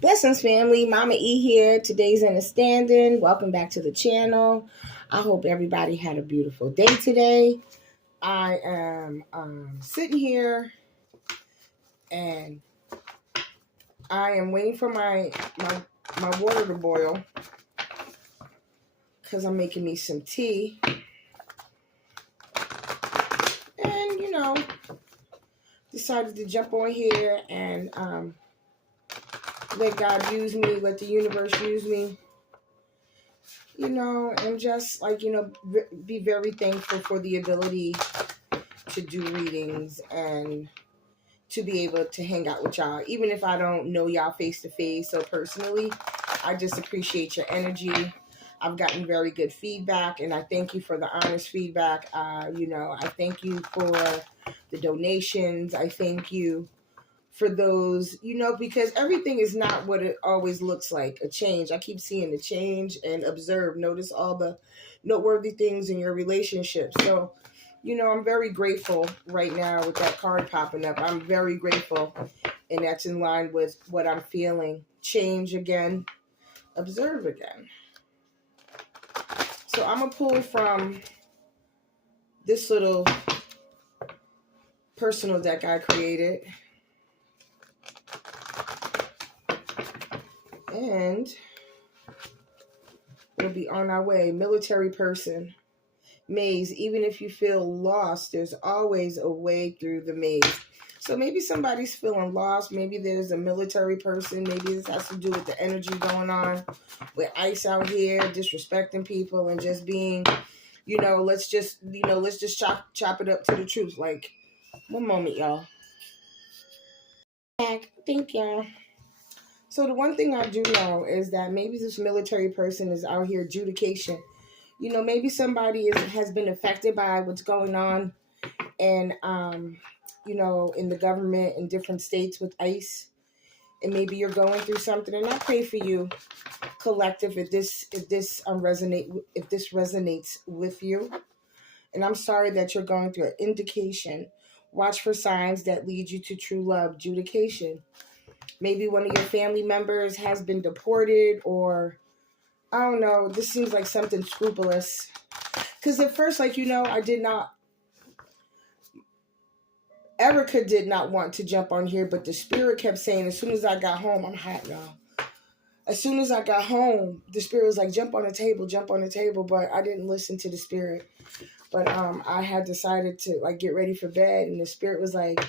Blessings, family. Mama E here. Today's InnerStanding. Welcome back to the channel. I hope everybody had a beautiful day today. I am sitting here and I am waiting for my water to boil because I'm making me some tea. And, decided to jump on here and let God use me, let the universe use me. And just be very thankful for the ability to do readings and to be able to hang out with y'all. Even if I don't know y'all face to face or personally, I just appreciate your energy. I've gotten very good feedback, and I thank you for the honest feedback. I thank you for the donations. I thank you for those, because everything is not what it always looks like. A change. I keep seeing the change and observe, notice all the noteworthy things in your relationship. So, I'm very grateful right now with that card popping up. I'm very grateful, and that's in line with what I'm feeling. Change again, observe again. So I'm going to pull from this little personal deck I created. And we'll be on our way. Military person. Maze. Even if you feel lost, there's always a way through the maze. So maybe somebody's feeling lost. Maybe there's a military person. Maybe this has to do with the energy going on with ICE out here, disrespecting people and just being, let's just chop it up to the truth. Like, one moment, y'all. Back. Thank y'all. So the one thing I do know is that maybe this military person is out here adjudication. Maybe somebody has been affected by what's going on and, in the government in different states with ICE. And maybe you're going through something. And I pray for you, collective, if this resonates with you. And I'm sorry that you're going through an indication. Watch for signs that lead you to true love, adjudication. Maybe one of your family members has been deported, or I don't know. This seems like something scrupulous. Because at first, I did not. Erica did not want to jump on here, but the spirit kept saying, as soon as I got home, I'm hot, y'all. As soon as I got home, the spirit was like, jump on the table. But I didn't listen to the spirit. But I had decided to get ready for bed, and the spirit was like,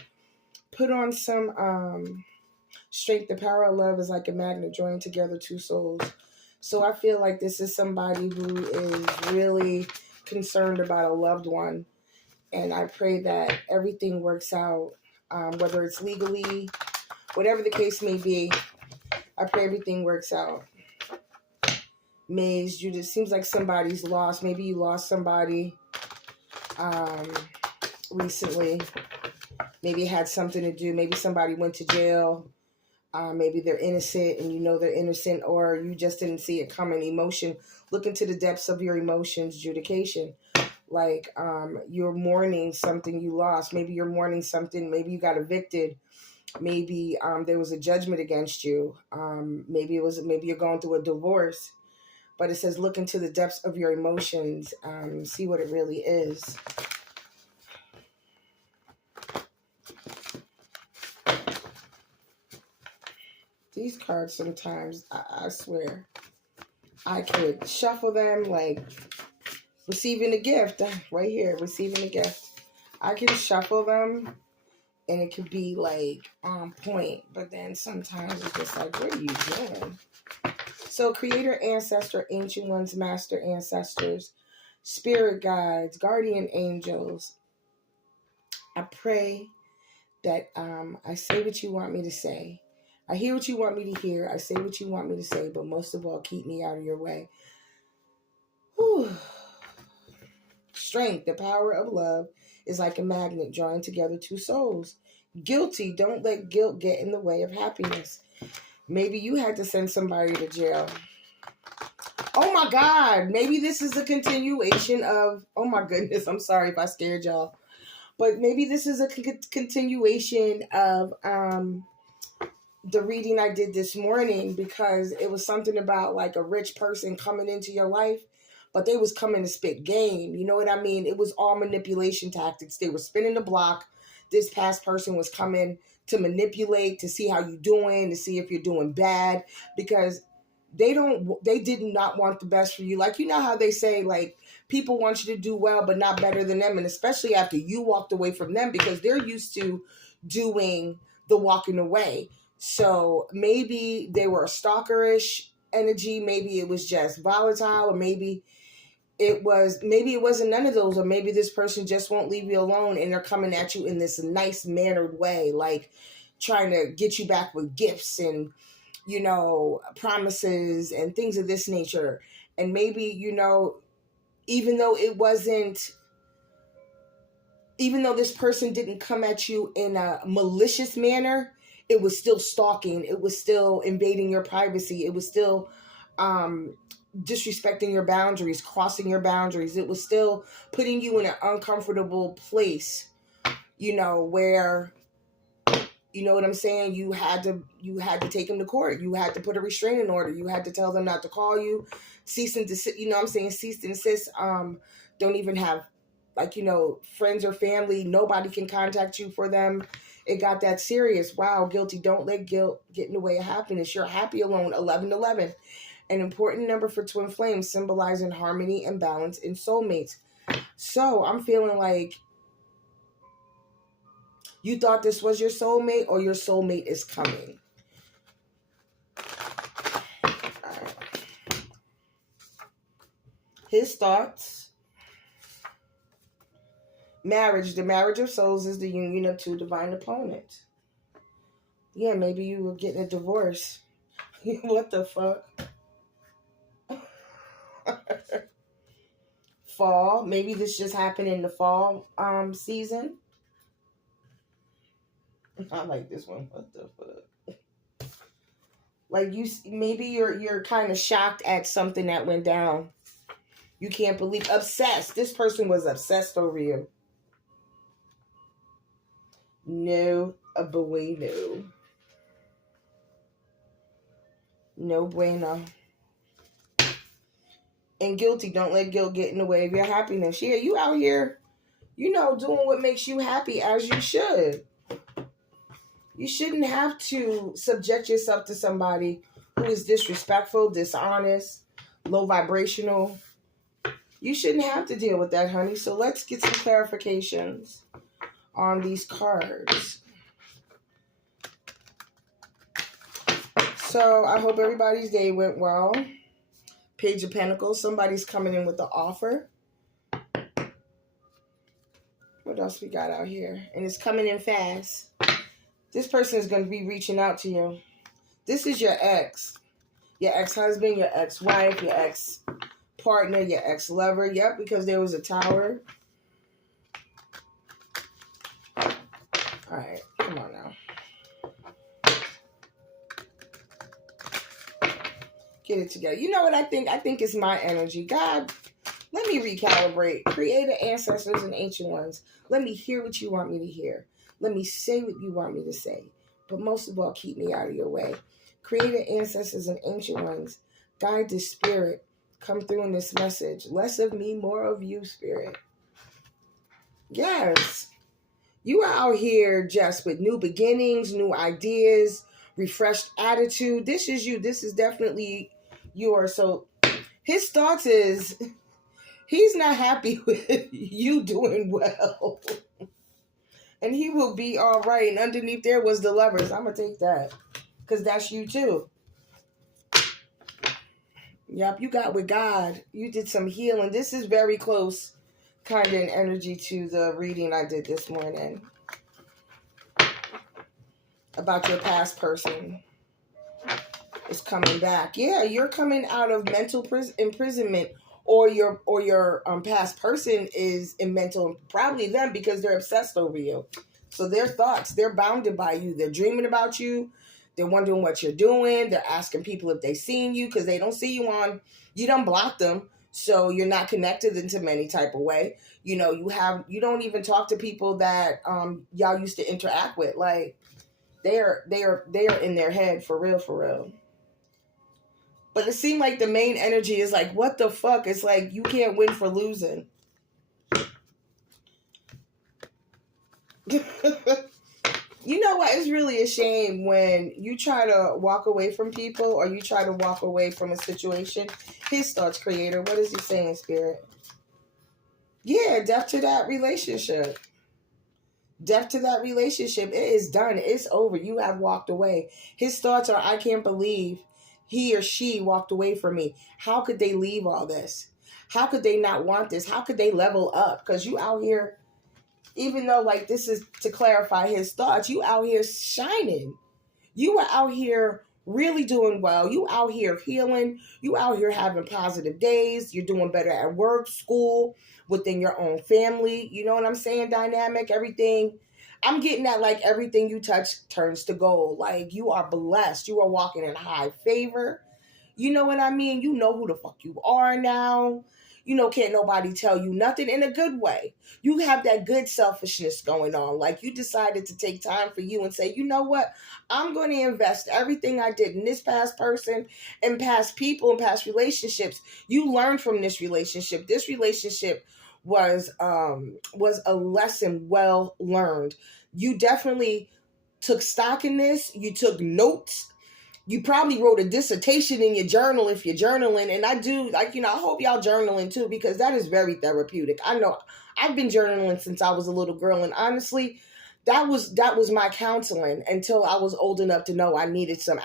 put on some strength. The power of love is like a magnet drawing together two souls. So I feel like this is somebody who is really concerned about a loved one. And I pray that everything works out, whether it's legally, whatever the case may be. I pray everything works out. Maze, Judith, seems like somebody's lost. Maybe you lost somebody recently. Maybe it had something to do. Maybe somebody went to jail. Maybe they're innocent and they're innocent, or you just didn't see it coming. Emotion, look into the depths of your emotions, adjudication. Like you're mourning something you lost. Maybe you're mourning something. Maybe you got evicted. Maybe there was a judgment against you. Maybe you're going through a divorce. But it says look into the depths of your emotions. See what it really is. These cards sometimes, I swear, I could shuffle them like receiving a gift. Right here, receiving a gift. I can shuffle them and it could be like on point. But then sometimes it's just like, what are you doing? So creator, ancestor, ancient ones, master ancestors, spirit guides, guardian angels. I pray that I say what you want me to say. I hear what you want me to hear. I say what you want me to say, but most of all, keep me out of your way. Whew. Strength, the power of love is like a magnet drawing together two souls. Guilty, don't let guilt get in the way of happiness. Maybe you had to send somebody to jail. Oh my God, maybe this is a continuation of, oh my goodness, I'm sorry if I scared y'all. But maybe this is a continuation of the reading I did this morning, because it was something about like a rich person coming into your life, but they was coming to spit game. You know what I mean? It was all manipulation tactics. They were spinning the block. This past person was coming to manipulate, to see how you doing, to see if you're doing bad, because they did not want the best for you. Like, you know how they say, like, people want you to do well, but not better than them. And especially after you walked away from them, because they're used to doing the walking away. So maybe they were a stalkerish energy. Maybe it was just volatile, or maybe it wasn't none of those, or maybe this person just won't leave you alone, and they're coming at you in this nice mannered way, like trying to get you back with gifts and, you know, promises and things of this nature. And maybe, you know, even though this person didn't come at you in a malicious manner, it was still stalking. It was still invading your privacy. It was still disrespecting your boundaries, crossing your boundaries. It was still putting you in an uncomfortable place, you know, where, you know what I'm saying? You had to take them to court. You had to put a restraining order. You had to tell them not to call you, cease and desist. You know what I'm saying? Cease and desist. Don't even have, like, you know, friends or family. Nobody can contact you for them. It got that serious. Wow, guilty. Don't let guilt get in the way of happiness. You're happy alone. 1111. An important number for twin flames, symbolizing harmony and balance in soulmates. So I'm feeling like you thought this was your soulmate, or your soulmate is coming. All right. His thoughts. Marriage. The marriage of souls is the union of two divine opponents. Yeah, maybe you were getting a divorce. What the fuck? Fall. Maybe this just happened in the fall season. I like this one. What the fuck? Like, maybe you're kind of shocked at something that went down. You can't believe. Obsessed. This person was obsessed over you. No bueno. No bueno. And guilty. Don't let guilt get in the way of your happiness. Yeah, you out here, you know, doing what makes you happy, as you should. You shouldn't have to subject yourself to somebody who is disrespectful, dishonest, low vibrational. You shouldn't have to deal with that, honey. So let's get some clarifications on these cards. So I hope everybody's day went well. Page of Pentacles. Somebody's coming in with the offer. What else we got out here? And it's coming in fast. This person is going to be reaching out to you. This is your ex. Your ex-husband, your ex-wife, your ex-partner, your ex-lover. Yep, because there was a tower. All right, come on now. Get it together. You know what I think? I think it's my energy. God, let me recalibrate. Creator, ancestors, and ancient ones. Let me hear what you want me to hear. Let me say what you want me to say. But most of all, keep me out of your way. Creator, ancestors, and ancient ones. Guide the spirit. Come through in this message. Less of me, more of you, spirit. Yes. You are out here just with new beginnings, new ideas, refreshed attitude. This is you. This is definitely yours. So his thoughts is he's not happy with you doing well. And he will be all right. And underneath there was the Lovers. I'm going to take that. Because that's you too. Yep, you got with God. You did some healing. This is very close kind of in energy to the reading I did this morning. About your past person. Is coming back. Yeah, you're coming out of mental imprisonment. Or your past person is in mental, probably them, because they're obsessed over you. So their thoughts, they're bounded by you. They're dreaming about you. They're wondering what you're doing. They're asking people if they've seen you, because they don't see you you don't block them. So you're not connected into any type of way. You know, you don't even talk to people that y'all used to interact with. Like, They are in their head for real, for real. But it seemed like the main energy is like, what the fuck? It's like you can't win for losing. You know what? It's really a shame when you try to walk away from people or you try to walk away from a situation. His thoughts, creator. What is he saying, spirit? Yeah, death to that relationship. Death to that relationship. It is done. It's over. You have walked away. His thoughts are, I can't believe he or she walked away from me. How could they leave all this? How could they not want this? How could they level up? Because you out here, even though like this is to clarify his thoughts, you out here shining. You are out here really doing well. You out here healing. You out here having positive days. You're doing better at work, school, within your own family. You know what I'm saying? Dynamic, everything. I'm getting that like everything you touch turns to gold. Like you are blessed. You are walking in high favor. You know what I mean? You know who the fuck you are now. You know, can't nobody tell you nothing in a good way. You have that good selfishness going on. Like you decided to take time for you and say, you know what? I'm going to invest everything I did in this past person and past people and past relationships. You learned from this relationship. This relationship was a lesson well learned. You definitely took stock in this. You took notes. You probably wrote a dissertation in your journal if you're journaling. And I do, like, you know, I hope y'all journaling too, because that is very therapeutic. I know I've been journaling since I was a little girl. And honestly, that was my counseling until I was old enough to know I needed some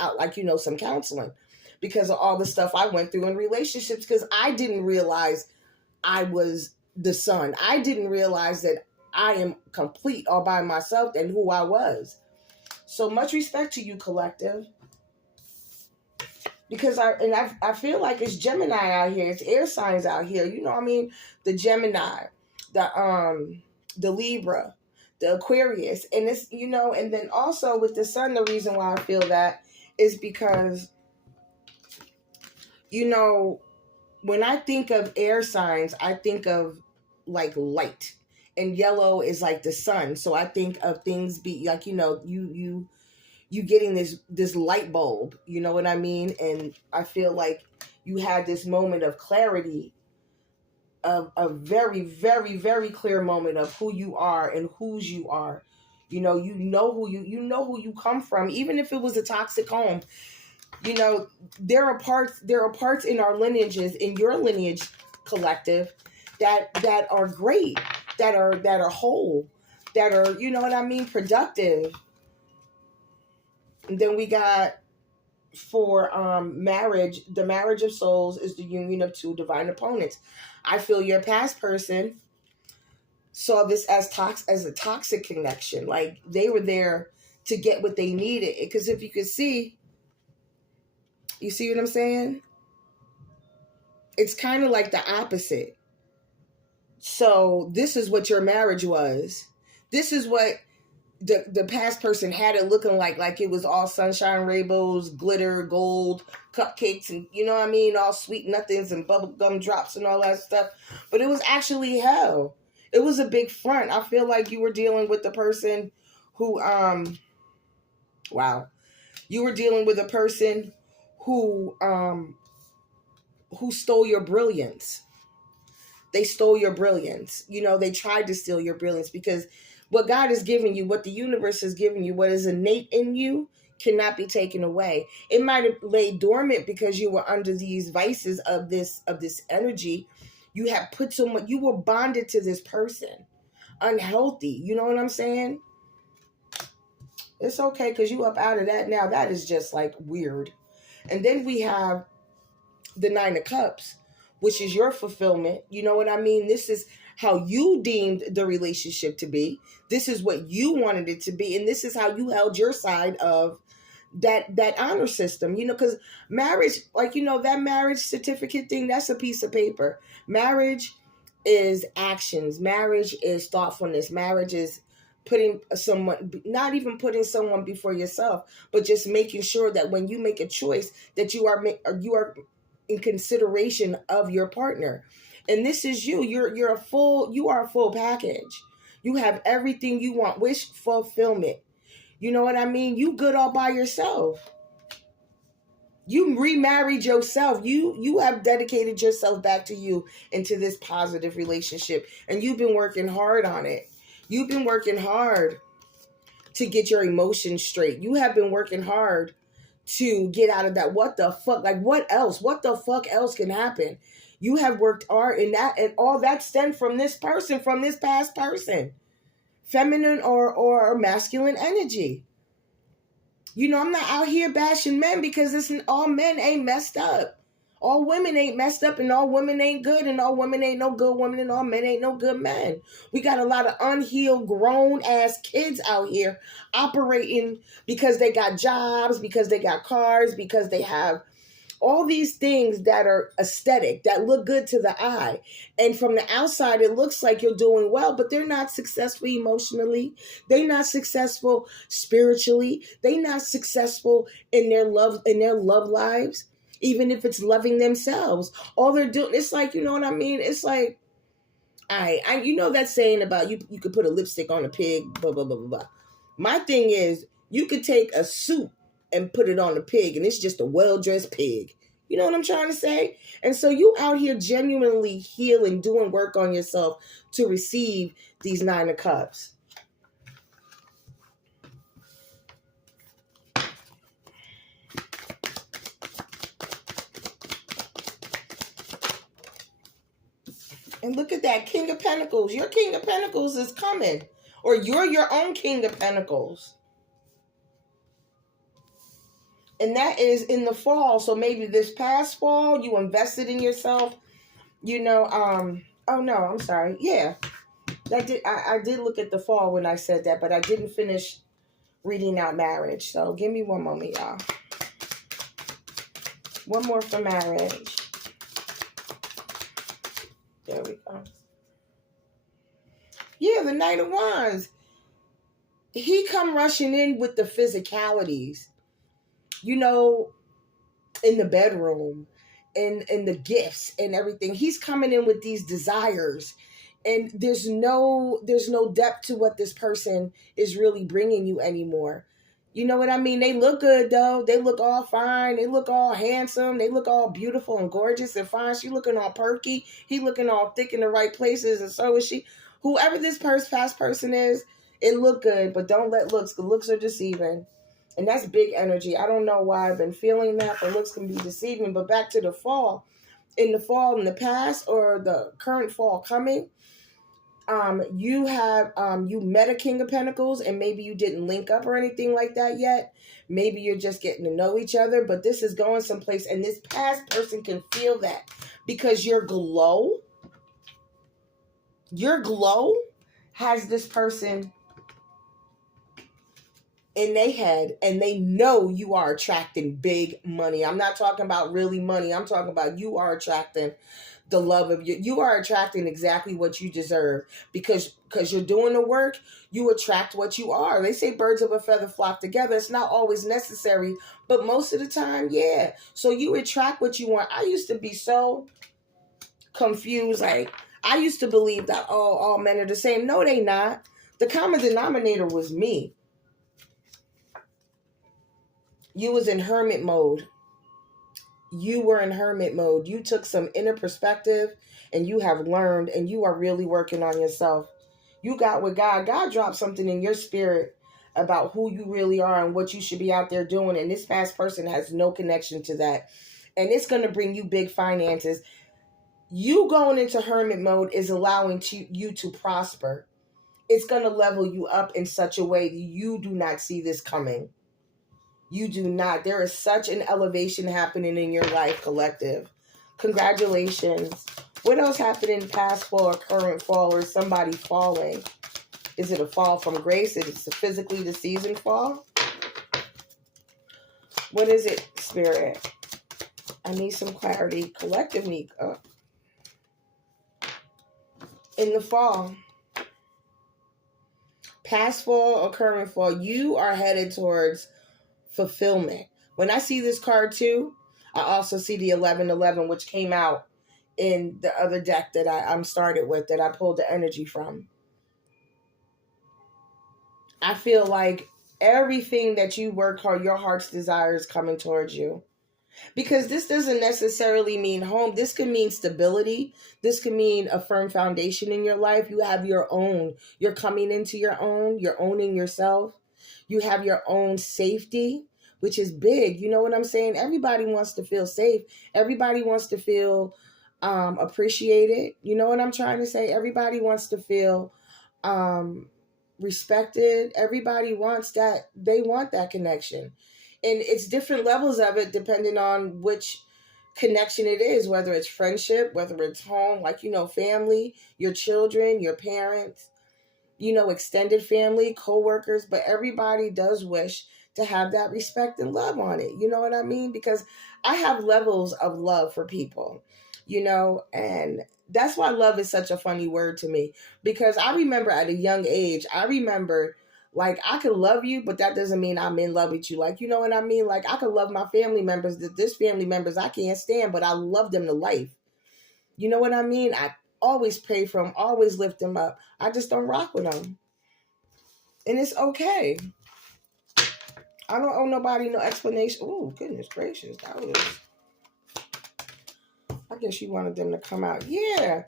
some counseling because of all the stuff I went through in relationships, because I didn't realize I was the son. I didn't realize that I am complete all by myself and who I was. So much respect to you, collective. Because I feel like it's Gemini out here. It's air signs out here. You know what I mean? The Gemini, the Libra, the Aquarius. And it's, you know, and then also with the sun, the reason why I feel that is because, you know, when I think of air signs, I think of like light. And yellow is like the sun. So I think of things be like, you know, you getting this light bulb, you know what I mean? And I feel like you had this moment of clarity, of a very, very, very clear moment of who you are and whose you are. You know who you come from, even if it was a toxic home. You know, there are parts in our lineages, in your lineage, collective, that are great, that are whole, that are, you know what I mean, productive. And then we got for marriage, the marriage of souls is the union of two divine opponents. I feel your past person saw this as a toxic connection. Like they were there to get what they needed. Because if you could see, you see what I'm saying? It's kind of like the opposite. So this is what your marriage was. This is what the past person had it looking like it was all sunshine, rainbows, glitter, gold, cupcakes, and you know what I mean, all sweet nothings and bubble gum drops and all that stuff. But it was actually hell. It was a big front. I feel like you were dealing with the person who you were dealing with a person who stole your brilliance. They stole your brilliance. You know, they tried to steal your brilliance, because what God has given you, what the universe has given you, what is innate in you cannot be taken away. It might have laid dormant because you were under these vices of this energy. You have put so much, you were bonded to this person. Unhealthy. You know what I'm saying? It's okay because you up out of that now. That is just like weird. And then we have the Nine of Cups, which is your fulfillment. You know what I mean? This is how you deemed the relationship to be. This is what you wanted it to be. And this is how you held your side of that honor system. You know, because marriage, like, you know, that marriage certificate thing, that's a piece of paper. Marriage is actions. Marriage is thoughtfulness. Marriage is putting someone, not even putting someone before yourself, but just making sure that when you make a choice that you are in consideration of your partner. And this is you. You are a full package. You have everything you want. Wish fulfillment. You know what I mean? You good all by yourself. You remarried yourself. You have dedicated yourself back to you into this positive relationship. And you've been working hard on it. You've been working hard to get your emotions straight. You have been working hard to get out of that. What the fuck? Like, what else? What the fuck else can happen? You have worked hard, and all that stemmed from this person, from this past person. Feminine or masculine energy. You know, I'm not out here bashing men because all men ain't messed up. All women ain't messed up, and all women ain't good, and all women ain't no good women, and all men ain't no good men. We got a lot of unhealed, grown-ass kids out here operating because they got jobs, because they got cars, because they have all these things that are aesthetic, that look good to the eye. And from the outside, it looks like you're doing well, but they're not successful emotionally. They're not successful spiritually. They're not successful in their love lives, even if it's loving themselves. All they're doing, it's like, you know what I mean? It's like, you know that saying about you could put a lipstick on a pig, blah, blah, blah, blah, blah. My thing is, you could take a suit and put it on a pig, and it's just a well-dressed pig. You know what I'm trying to say? And so you out here genuinely healing, doing work on yourself to receive these 9 of Cups. And look at that, King of Pentacles. Your King of Pentacles is coming. Or you're your own King of Pentacles. And that is in the fall. So maybe this past fall, you invested in yourself. You know, oh no, I'm sorry. Yeah. I did look at the fall when I said that, but I didn't finish reading out marriage. So give me one moment, y'all. One more for marriage. There we go. Yeah, the Knight of Wands. He come rushing in with the physicalities. You know, in the bedroom, and the gifts and everything. He's coming in with these desires, and there's no depth to what this person is really bringing you anymore. You know what I mean? They look good though. They look all fine. They look all handsome. They look all beautiful and gorgeous and fine. She looking all perky. He looking all thick in the right places, and so is she. Whoever this past person is, it look good, but don't let looks. The looks are deceiving. And that's big energy. I don't know why I've been feeling that, but looks can be deceiving. But back to the fall. In the past or the current fall coming, you met a King of Pentacles, and maybe you didn't link up or anything like that yet. Maybe you're just getting to know each other, but this is going someplace, and this past person can feel that because your glow has this person in their head, and they know you are attracting big money. I'm not talking about really money. I'm talking about you are attracting the love of you are attracting exactly what you deserve because you're doing the work. You attract what you are. They say birds of a feather flock together. It's not always necessary, but most of the time, yeah. So you attract what you want. I used to be so confused. Like, I used to believe that, all men are the same. No, they not. The common denominator was me. You was in hermit mode. You were in hermit mode. You took some inner perspective, and you have learned, and you are really working on yourself. You got with God. God dropped something in your spirit about who you really are and what you should be out there doing. And this past person has no connection to that. And it's going to bring you big finances. You going into hermit mode is allowing you to prosper. It's going to level you up in such a way that you do not see this coming. You do not. There is such an elevation happening in your life, collective. Congratulations. What else happened in past fall or current fall, or somebody falling? Is it a fall from grace? Is it physically the season fall? What is it, Spirit? I need some clarity. Collective need. In the fall. Past fall or current fall, you are headed towards fulfillment. When I see this card too, I also see the 1111, which came out in the other deck that I'm started with, that I pulled the energy from. I feel like everything that you work hard, your heart's desire is coming towards you. Because this doesn't necessarily mean home. This could mean stability. This could mean a firm foundation in your life. You have your own. You're coming into your own. You're owning yourself. You have your own safety, which is big. You know what I'm saying? Everybody wants to feel safe. Everybody wants to feel appreciated. You know what I'm trying to say? Everybody wants to feel respected. Everybody wants that. They want that connection. And it's different levels of it depending on which connection it is, whether it's friendship, whether it's home, like, family, your children, your parents, extended family, co-workers, but everybody does wish to have that respect and love on it. You know what I mean? Because I have levels of love for people, and that's why love is such a funny word to me, because I remember at a young age, like, I could love you, but that doesn't mean I'm in love with you. Like, you know what I mean? Like, I could love my family members. This family members I can't stand, but I love them to life. You know what I mean? I always pray for them, always lift them up. I just don't rock with them. And it's okay. I don't owe nobody no explanation. Oh, goodness gracious. I guess you wanted them to come out. Yeah.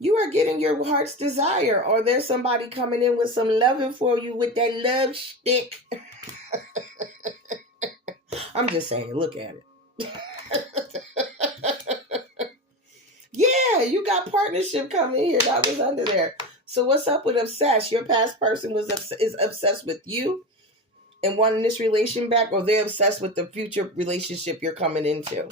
You are getting your heart's desire, or there's somebody coming in with some loving for you with that love stick. I'm just saying, look at it. Yeah, you got partnership coming here. That was under there. So what's up with obsessed? Your past person is obsessed with you and wanting this relation back, or they're obsessed with the future relationship you're coming into.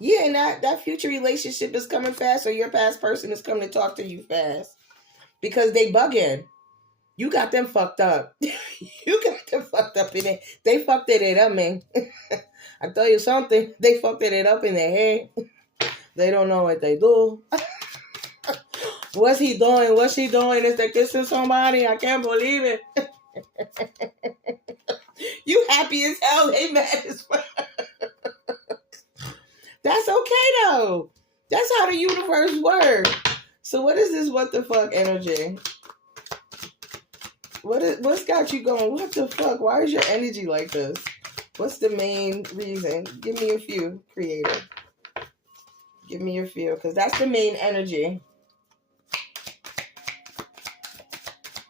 Yeah, and that future relationship is coming fast, or your past person is coming to talk to you fast. Because they bugging. You got them fucked up. You got them fucked up in it. They fucked it up, man. I tell you something. They fucked it up in their head. They don't know what they do. What's he doing? What's she doing? Is they kissing somebody? I can't believe it. You happy as hell. They mad as fuck. That's okay, though. That's how the universe works. So what is this what the fuck energy? What's got you going? What the fuck? Why is your energy like this? What's the main reason? Give me a few, creator. Give me a few, because that's the main energy.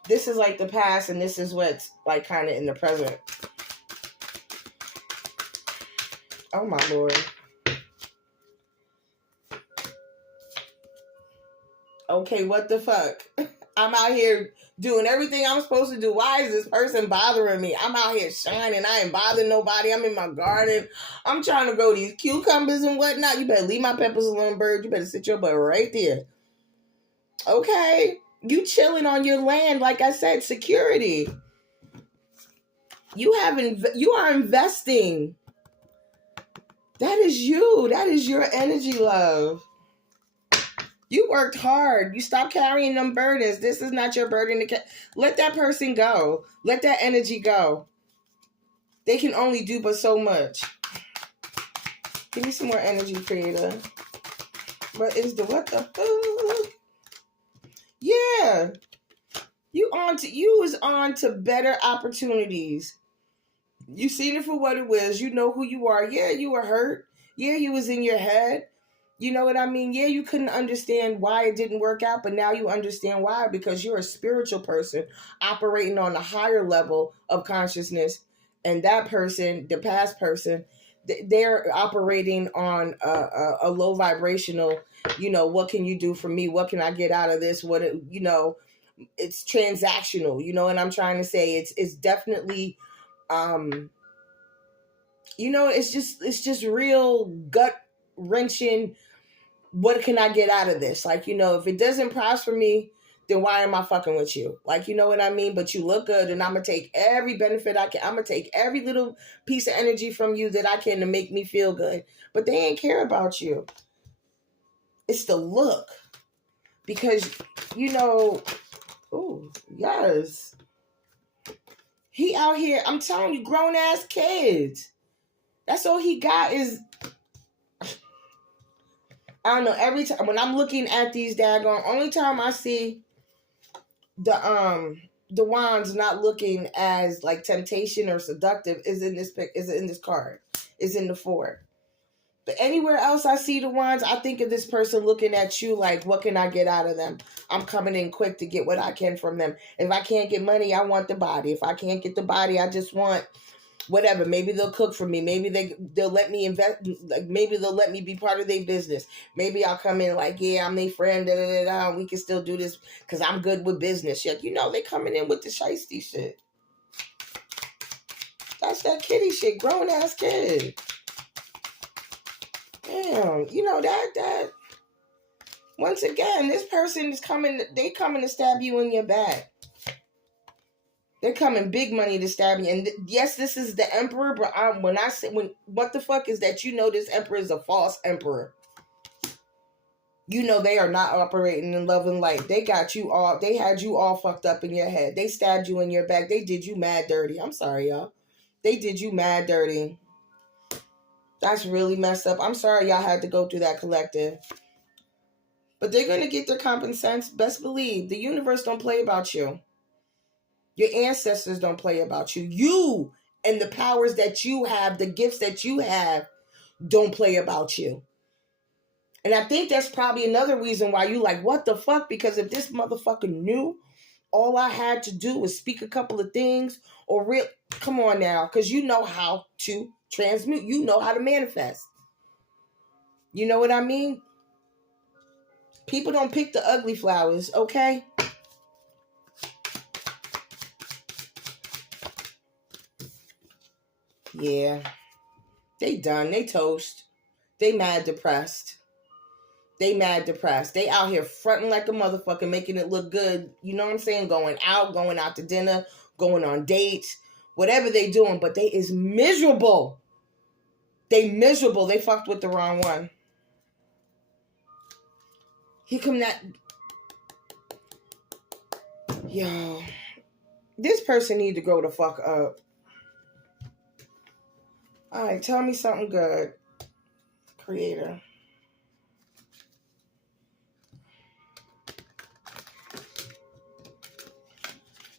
This is like the past, and this is what's like kind of in the present. Oh my Lord. Okay, what the fuck? I'm out here doing everything I'm supposed to do. Why is this person bothering me? I'm out here shining. I ain't bothering nobody. I'm in my garden. I'm trying to grow these cucumbers and whatnot. You better leave my peppers alone, bird. You better sit your butt right there. Okay. You chilling on your land. Like I said, security. You are investing. That is you. That is your energy, love. You worked hard. You stopped carrying them burdens. This is not your burden. Let that person go. Let that energy go. They can only do but so much. Give me some more energy, creator. What the fuck? Yeah. You is on to better opportunities. You seen it for what it was. You know who you are. Yeah, you were hurt. Yeah, you was in your head. You know what I mean? Yeah, you couldn't understand why it didn't work out, but now you understand why, because you're a spiritual person operating on a higher level of consciousness. And that person, the past person, they're operating on a low vibrational, what can you do for me? What can I get out of this? It's transactional. You know what I'm trying to say? It's definitely, it's just real gut wrenching. What can I get out of this? Like, if it doesn't prosper me, then why am I fucking with you? Like, you know what I mean? But you look good, and I'm going to take every benefit I can. I'm going to take every little piece of energy from you that I can to make me feel good. But they ain't care about you. It's the look. Because, oh, yes. He out here, I'm telling you, grown-ass kids. That's all he got is... I don't know, every time when I'm looking at these daggone, only time I see the the wands not looking as like temptation or seductive is in this card. Is in the 4. But anywhere else I see the wands, I think of this person looking at you like, what can I get out of them? I'm coming in quick to get what I can from them. If I can't get money, I want the body. If I can't get the body, I just want whatever. Maybe they'll cook for me. Maybe they'll let me invest. Like maybe they'll let me be part of their business. Maybe I'll come in like, yeah, I'm their friend. Da, da, da, da, we can still do this because I'm good with business. Yet they coming in with the shiesty shit. That's that kitty shit. Grown ass kid. Damn, that once again, this person is coming. They coming to stab you in your back. They're coming big money to stab you. And yes, this is the emperor, but what the fuck is that? This emperor is a false emperor. They are not operating in love and light. They got you all. They had you all fucked up in your head. They stabbed you in your back. They did you mad dirty. I'm sorry, y'all. They did you mad dirty. That's really messed up. I'm sorry y'all had to go through that, collective. But they're going to get their compensation. Best believe the universe don't play about you. Your ancestors don't play about you. You and the powers that you have, the gifts that you have, don't play about you. And I think that's probably another reason why you like, what the fuck? Because if this motherfucker knew all I had to do was speak a couple of things come on now, because you know how to transmute. You know how to manifest. You know what I mean? People don't pick the ugly flowers, okay? Yeah. They done. They toast. They mad depressed. They out here fronting like a motherfucker, making it look good. You know what I'm saying? Going out to dinner, going on dates, whatever they doing. But they is miserable. They miserable. They fucked with the wrong one. Here come that. Yo. This person need to grow the fuck up. All right, tell me something good, Creator.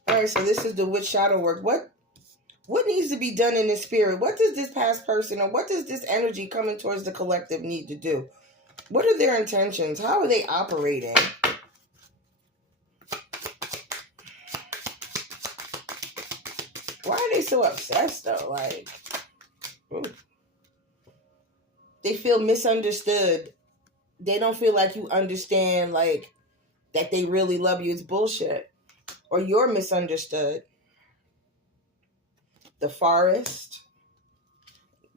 All right, so this is the witch shadow work. What needs to be done in this spirit? What does this past person or what does this energy coming towards the collective need to do? What are their intentions? How are they operating? Why are they so obsessed though? Like, ooh. They feel misunderstood. They don't feel like you understand, like, that they really love you. It's bullshit. Or you're misunderstood. The forest,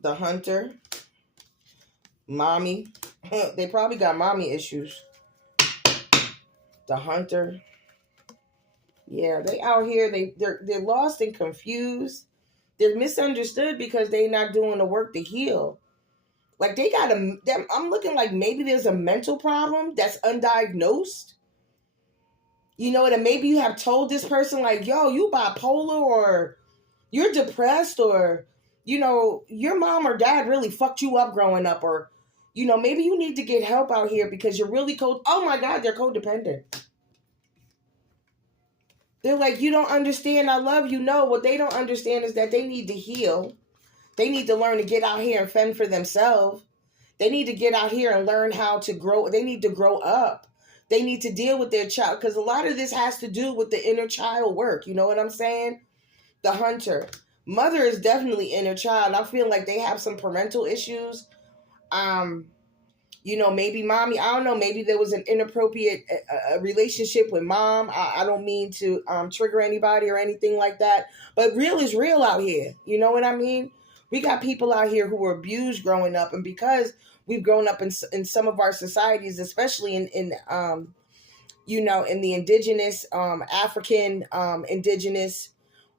the hunter, mommy. They probably got mommy issues. The hunter. Yeah, they out here. They're lost and confused. They're misunderstood because they're not doing the work to heal. Like I'm looking like maybe there's a mental problem that's undiagnosed. You know what? And maybe you have told this person like, yo, you bipolar or you're depressed or, your mom or dad really fucked you up growing up or, maybe you need to get help out here because you're really oh my God, they're codependent. They're like, you don't understand. I love you. No, what they don't understand is that they need to heal. They need to learn to get out here and fend for themselves. They need to get out here and learn how to grow. They need to grow up. They need to deal with their child because a lot of this has to do with the inner child work. You know what I'm saying? The hunter. Mother is definitely inner child. I feel like they have some parental issues. Maybe mommy, I don't know, maybe there was an inappropriate relationship with mom. I don't mean to trigger anybody or anything like that. But real is real out here. You know what I mean? We got people out here who were abused growing up. And because we've grown up in some of our societies, especially in the indigenous, African, indigenous,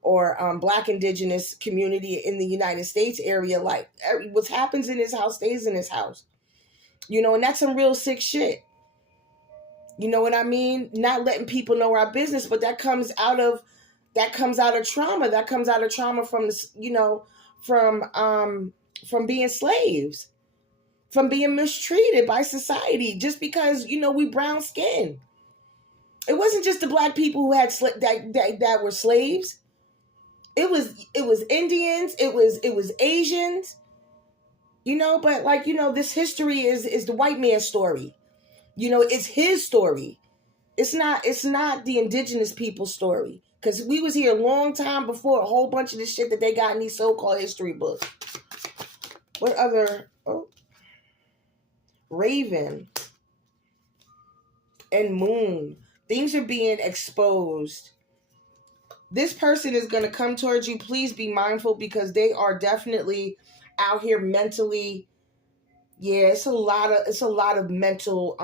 or Black indigenous community in the United States area, like what happens in his house stays in his house. And that's some real sick shit. You know what I mean? Not letting people know our business, but that comes out of trauma. That comes out of trauma from from being slaves, from being mistreated by society just because, we brown skin. It wasn't just the black people who had that were slaves. It was Indians. It was Asians. But like this history is the white man's story. It's his story. It's not the indigenous people's story. Because we was here a long time before a whole bunch of this shit that they got in these so-called history books. What other? Oh, Raven and Moon. Things are being exposed. This person is going to come towards you. Please be mindful because they are definitely out here mentally. Yeah, it's a lot of mental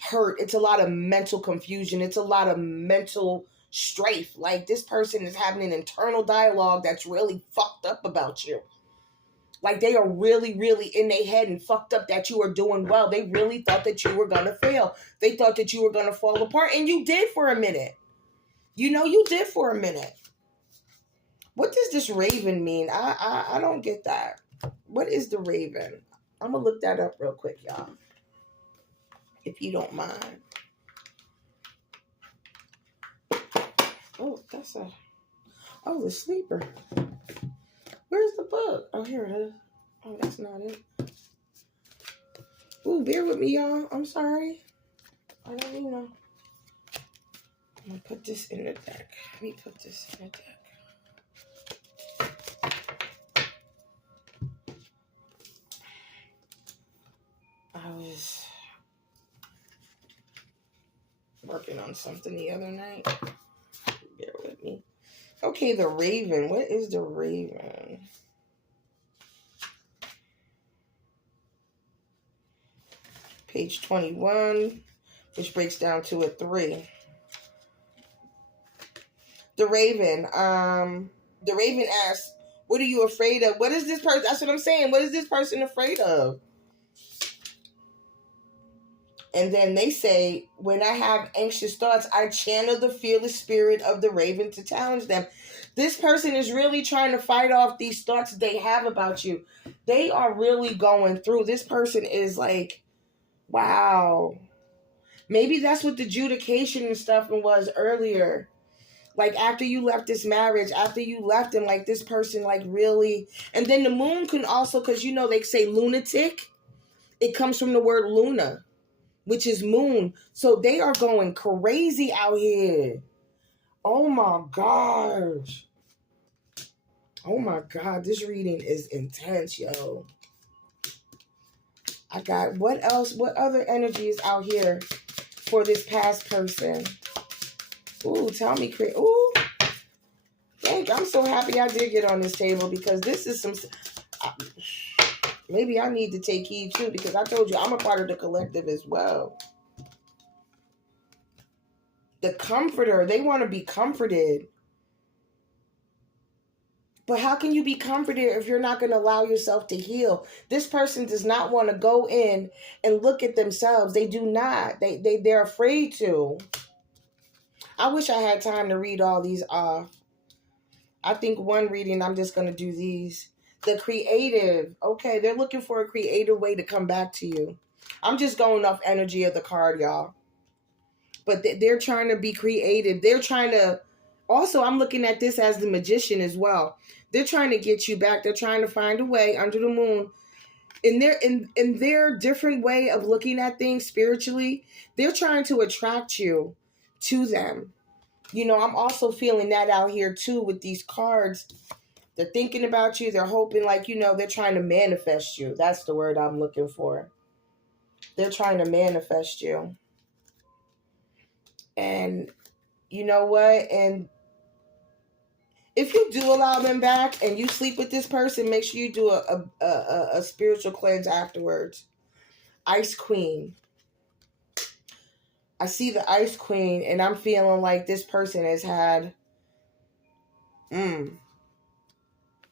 hurt. It's a lot of mental confusion. It's a lot of mental strife. Like this person is having an internal dialogue that's really fucked up about you. Like they are really, really in their head and fucked up that you are doing well. They really thought that you were going to fail. They thought that you were going to fall apart. And you did for a minute. You did for a minute. What does this Raven mean? I don't get that. What is the Raven? I'm going to look that up real quick, y'all. If you don't mind. Oh, the sleeper. Where's the book? Oh, here it is. Oh, that's not it. Ooh, bear with me, y'all. I'm sorry. I don't even know. I'm going to put this in the deck. Let me put this in the deck. I was working on something the other night. Bear with me. Okay, the Raven. What is the Raven? Page 21, which breaks down to a 3. The Raven asks, what are you afraid of? What is this person? That's what I'm saying. What is this person afraid of? And then they say, when I have anxious thoughts, I channel the fearless spirit of the Raven to challenge them. This person is really trying to fight off these thoughts they have about you. They are really going through. This person is like, wow. Maybe that's what the adjudication and stuff was earlier. Like after you left this marriage, after you left him, like this person like really. And then the moon can also, because they say lunatic. It comes from the word luna, which is moon. So they are going crazy out here. Oh my gosh. Oh my God. This reading is intense, yo. I got what else? What other energy is out here for this past person? Ooh, tell me, ooh. Thank you. I'm so happy I did get on this table because this is some. Maybe I need to take heed too because I told you I'm a part of the collective as well. The comforter, they want to be comforted. But how can you be comforted if you're not going to allow yourself to heal? This person does not want to go in and look at themselves. They do not. They're afraid to. I wish I had time to read all these off. I think one reading, I'm just going to do these. The creative. Okay, they're looking for a creative way to come back to you. I'm just going off energy of the card, y'all. But they're trying to be creative. They're trying to... Also, I'm looking at this as the magician as well. They're trying to get you back. They're trying to find a way under the moon. In their different way of looking at things spiritually, they're trying to attract you to them. I'm also feeling that out here too with these cards. They're thinking about you. They're hoping they're trying to manifest you. That's the word I'm looking for. They're trying to manifest you. And you know what? And if you do allow them back and you sleep with this person, make sure you do a spiritual cleanse afterwards. Ice Queen. I see the Ice Queen and I'm feeling like this person has had...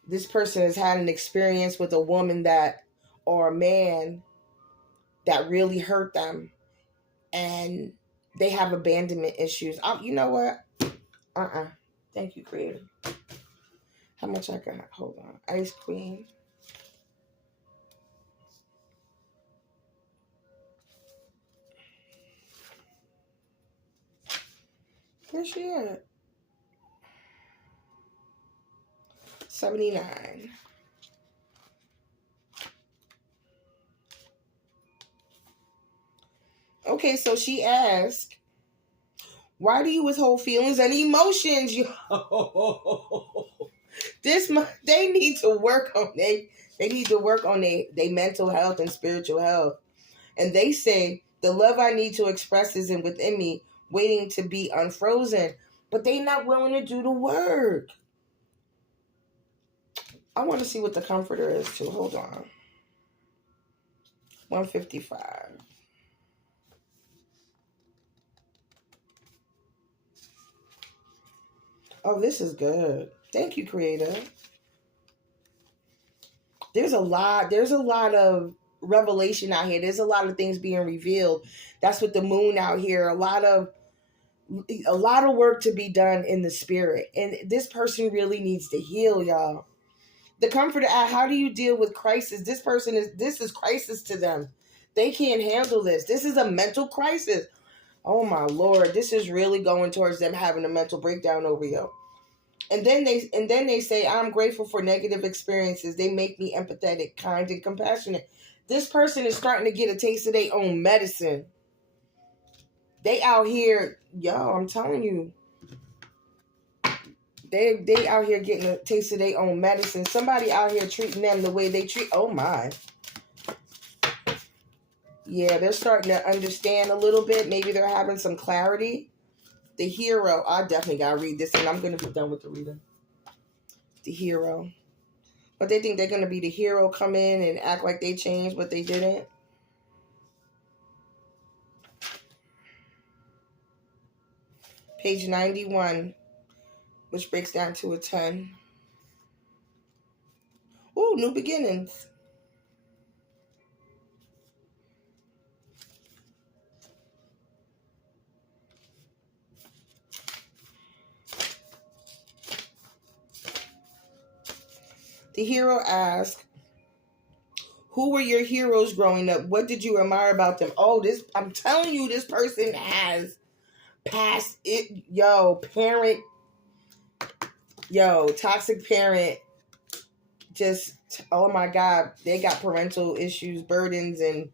This person has had an experience with a woman or a man that really hurt them. And they have abandonment issues. You know what? Thank you, Creator. How much I got? Hold on. Ice Queen. Where's she at? 79. Okay, so she asked, why do you withhold feelings and emotions? They need to work on their mental health and spiritual health. And they say the love I need to express isn't within me, waiting to be unfrozen. But they not willing to do the work. I want to see what the comforter is too. Hold on. 155. Oh, this is good. Thank you, Creator. There's a lot of revelation out here. There's a lot of things being revealed. That's with the moon out here. A lot of work to be done in the spirit. And this person really needs to heal, y'all. The comforter, how do you deal with crisis? This is crisis to them. They can't handle this. This is a mental crisis. Oh my Lord, this is really going towards them having a mental breakdown over you. And then they say, I'm grateful for negative experiences. They make me empathetic, kind, and compassionate. This person is starting to get a taste of their own medicine. They out here, I'm telling you. They out here getting a taste of their own medicine. Somebody out here treating them the way they treat. Oh my. Yeah, they're starting to understand a little bit. Maybe they're having some clarity. The hero. I definitely got to read this, and I'm going to be done with the reading. The hero. But they think they're going to be the hero, come in and act like they changed, but they didn't. Page 91, which breaks down to a 10. Ooh, new beginnings. The hero asks, who were your heroes growing up? What did you admire about them? Oh, I'm telling you, this person has passed it. Toxic parent. Just, oh my God, they got parental issues, burdens, and